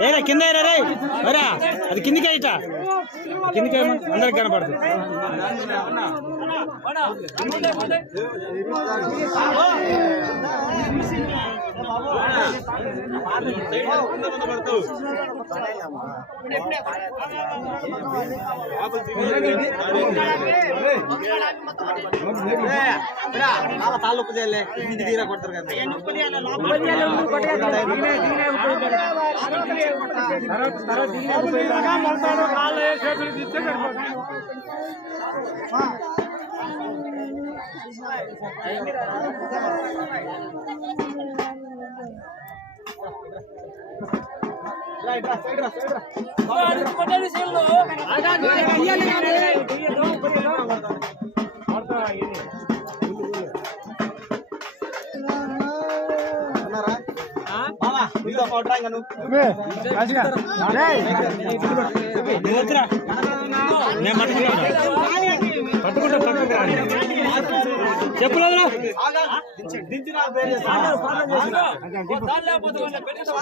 ఏరా కింద రే అది కిందికి ఇట కిందికి అందరికి కనపడుతుంది. తాలూకు తీరా కొడతారు కదా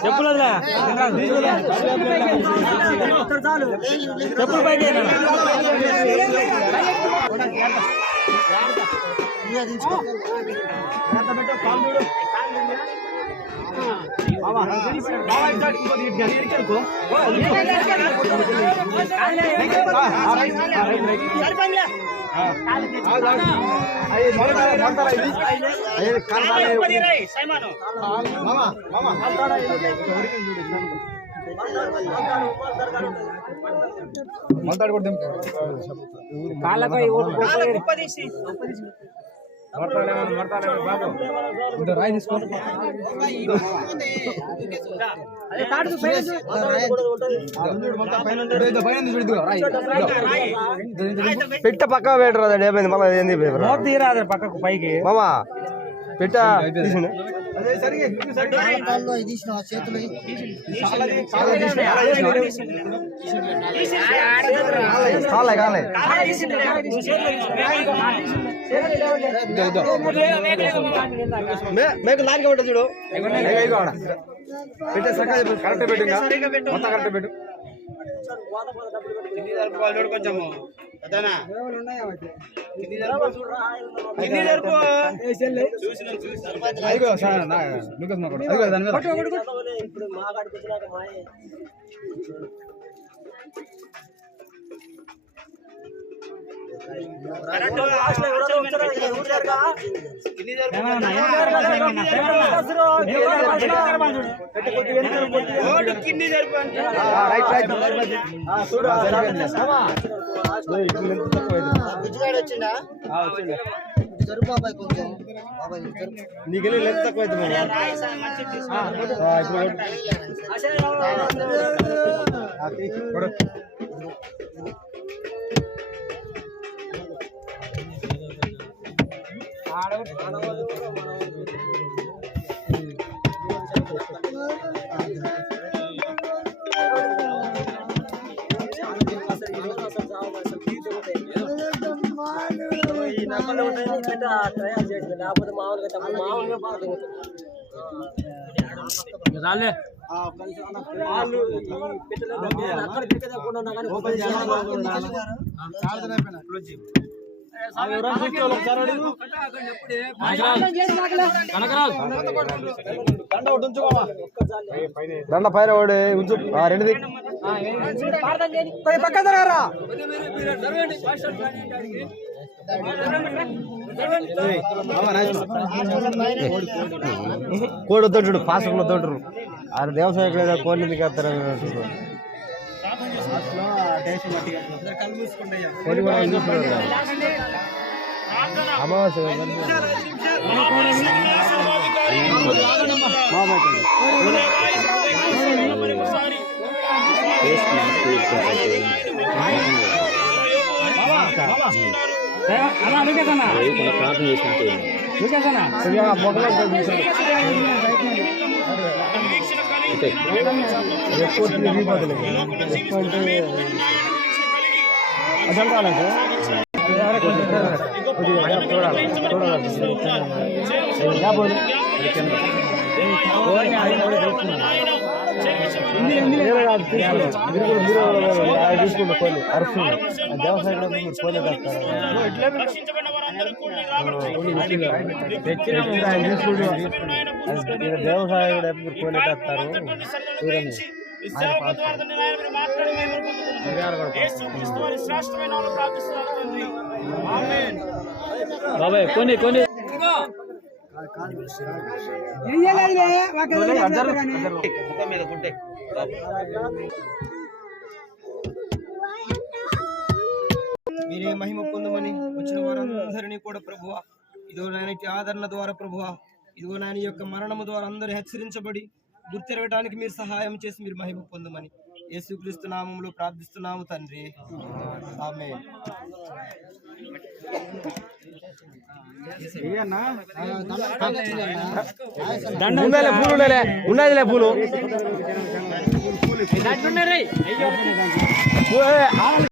చెప్పులు చెప్పులు పైకి రాయి తీసుకో పెట్ట పక్క పెట్టరాదండి ఏమైంది మళ్ళీ ఏంది తీరాదు పక్కకు పైకి మామా పెట్ట కాలే కాలే మేకు లారిగా ఉంటుంది చూడు పెట్టే సరిగ్గా కరెక్ట్ పెట్టు మొత్తం కరెక్ట్ పెట్టు కొంచెం నీకెళ్ళి లెంత్ తక్కువ అవుతుంది. లేకపోతే మామూలుగా రాలే దండ పైన వాడు ఉంచు రెండు పక్క జరగరా కోడి వద్దంటాడు ఫాస్ట్ వద్దంటారు అది దేవసాయ కోడి కత్తారు అమావాస్య అంతే. ఎక్కువ తిరిగిపోతుంది ఎక్కువ అంటే అదంతా తీసుకుంటే కోళ్ళు అరుస్తుంది దేవసాయంలో మీరు కోళ్ళు దేవసాయుడు మీరు కోళ్ళు తెస్తారు బాబాయ్ కొన్ని కొన్ని మీరే మహిమ పొందమని వచ్చిన వారందరినీ కూడా ప్రభువా, ఇదిగో నాయన ఆదరణ ద్వారా ప్రభువా, ఇదిగో నాయన యొక్క మరణము ద్వారా అందరూ హెచ్చరించబడి గుర్తిరగడానికి మీరు సహాయం చేసి మీరు మహిమ పొందమని యేసుక్రీస్తు నామములో ప్రార్థిస్తున్నాము తండ్రి, ఆమేన్. పూలు ఉన్నదిలే పూలు